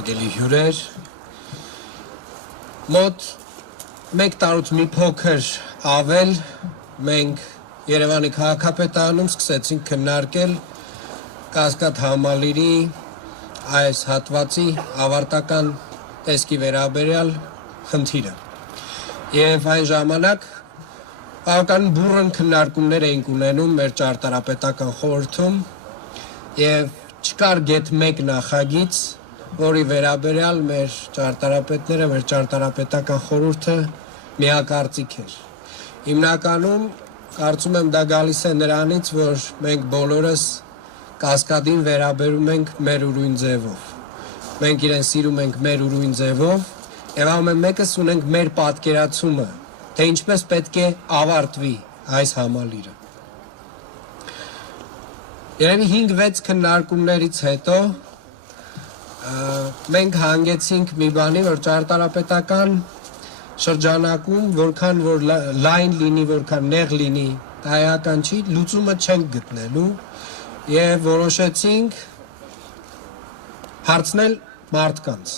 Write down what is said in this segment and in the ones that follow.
Հարգելի հյուրեր, մոտ մեկ տարուց մի փոքր ավել մենք Երևանի քաղաքապետարանում սկսեցինք քննարկել Կասկադ համալիրի այս հատվածի ավարտական տեսքի վերաբերյալ խնդիրը։ Եվ այն ժամանակ բավական բուռն քննարկումներ էինք ունենում մեր ճարտարապետական խորհրդում եւ չկար գեթ մեկ նախագիծ, որի վերաբերյալ մեր ճարտարապետները, մեր ճարտարապետական խորհուրդը միակարծիք էր։ Հիմնականում կարծում եմ դա գալիս է նրանից, որ մենք բոլորս Կասկադին վերաբերում ենք մեր ուրույն ձևով։ Մենք իրեն սիրում ենք մեր ուրույն ձևով եւ ամեն մեկս ունենք մեր պատկերացումը, թե ինչպես պետք է ավարտվի այս համալիրը։ Երևի 5-6 քննարկումներից հետո մենք հանգեցինք մի բանի, որ ճարտարապետական շրջանակում որքան որ լայն լինի, որքան նեղ լինի, դա էական չի, լուծումը չենք գտնելու եւ որոշեցինք հարցնել մարդկանց,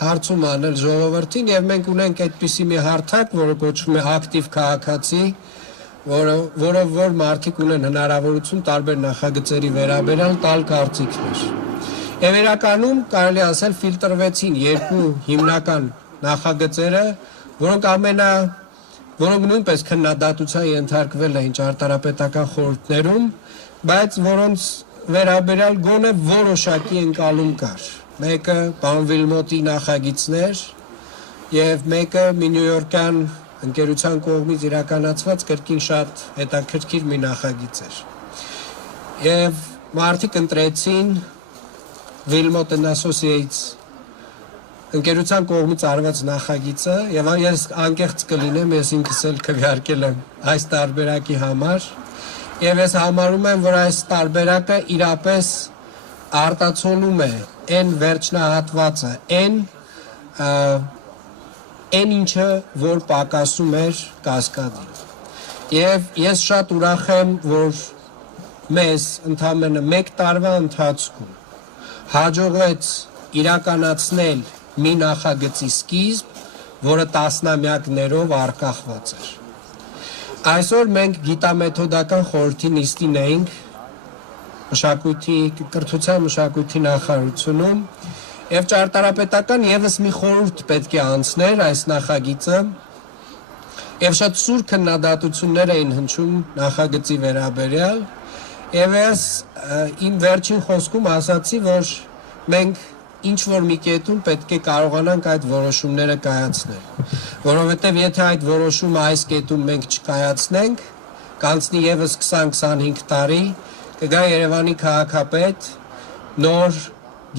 հարցում անել ժողովրդին եւ մենք ունենք այդպիսի մի հարթակ, որը կոչվում է ակտիվ քաղաքացի, որով որ մարդիկ ունեն հնարավորություն տարբեր նախագծերի վերաբերյալ տալ կարծիքներ։ Եվ իրականում կարելի ասել ֆիլտրվեցին երկու հիմնական նախագծերը, որոնք նույնպես քննադատության ենթարկվել էին ճարտարապետական խորհուրդներում, բայց որոնց վերաբերյալ գոնե որոշակի ընկալում կար։ Մեկը պարոն Վիլմոտի նախագիծն էր եւ մեկը մի նյույորքյան ընկերության կողմից իրականացված կրկին շատ հետաքրքիր մի նախագիծ էր։ Եվ մարդիկ ընտրեցին Wilmot & Associates ընկերության կողմից արված նախագիծը եւ ես անկեղծ կլինեմ, ես ինքս էլ քվեարկել եմ այս տարբերակի համար եւ ես համարում եմ, որ այս տարբերակը իրապես արտացոլում է այն վերջնահատվածը, այն ինչը որ պակասում էր Կասկադին։ Եվ ես շատ ուրախ եմ, որ մեզ ընդամենը 1 տարվա ընթացքում հաջողվեց իրականացնել մի նախագծի սկիզբ, որը տասնամյակներով արկախված էր։ Այսօր մենք գիտամեթոդական խորհրդի նիստին էինք կրթության մշակույթի նախարարությունում եւ ճարտարապետական եւս մի խորհուրդ պետք է անցներ այս նախագիծը եւ շատ սուր քննադատություններ էին հնչում նախագծի վերաբերյալ եւ ես իմ վերջին խոսքում ասացի, որ մենք ինչ որ մի կետում պետք է կարողանանք այդ որոշումները կայացնել, որովհետեւ եթե այդ որոշումը այս կետում մենք չկայացնենք, կանցնի եւս 20-25 տարի, կգա Երևանի քաղաքապետ նոր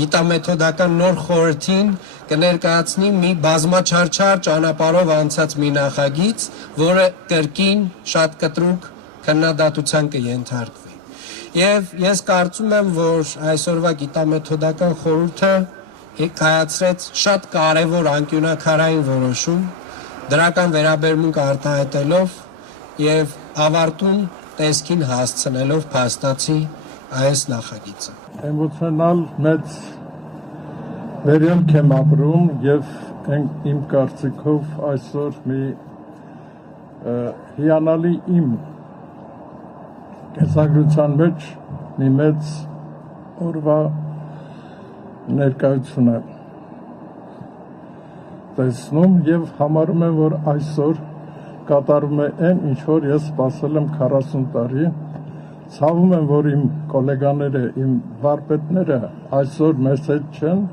գիտամեթոդական նոր խորհրդին կներկայացնի մի բազմաչարչար ճանապարհով անցած մի նախագիծ, որը կրկին շատ կտրուկ քննադատության կենթարկվի։ Եվ ես կարծում եմ, որ այսօրվա գիտամեթոդական խորհուրդը կայացրեց շատ կարևոր անկյունաքարային որոշում, դրական վերաբերմունք արտահայտելով եւ ավարտուն տեսքին հասցնելով փաստացի այս նախագիծը։ Էմոցիոնալ մեծ վերյունք եմ ապրում եւ իմ կարծիքով այսօր մի հիանալի իմ կեսագրության մեջ մի մեծ օրվա ներկայություն է տեսնում եւ համարում եմ, որ այսօր կատարում է այն, ինչ որ ես սպասել եմ 40 տարի, Ցավում եմ, որ իմ գոլեգաները, իմ վարպետները այսօր մեզ հետ չեն,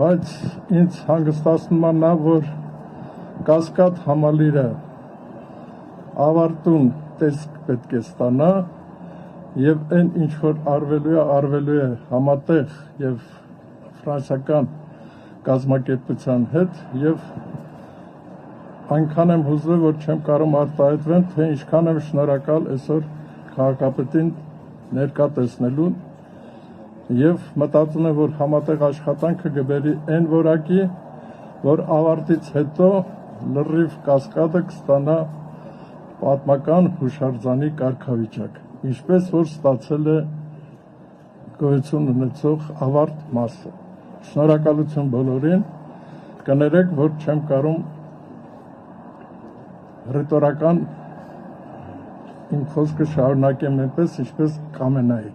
բայց ինձ հանգստացնում է նա, որ Կասկադ համալիրը ավարտուն տեսք պետք է ստանա եւ այն ինչ որ արվելու է համատեղ եւ ֆրանսիական կազմակերպության հետ եւ այնքան եմ հուզվել, որ չեմ կարող արտահայտվել, թե ինչքան եմ շնորհակալ այսօր քաղաքապետին ներկա տեսնելուն եւ մտածում եմ, որ համատեղ աշխատանքը կբերի այն որակի, որ ավարտից հետո լրիվ Կասկադը կստանա պատմական հուշարձանի կարգավիճակ, ինչպես որ ստացել է գոյություն ունեցող ավարտ մասը։ Շնորհակալություն բոլորին, կներեք, որ չեմ կարող ռետորական իմ խոսքը շարունակեմ այնպես, ինչպես կամենայի։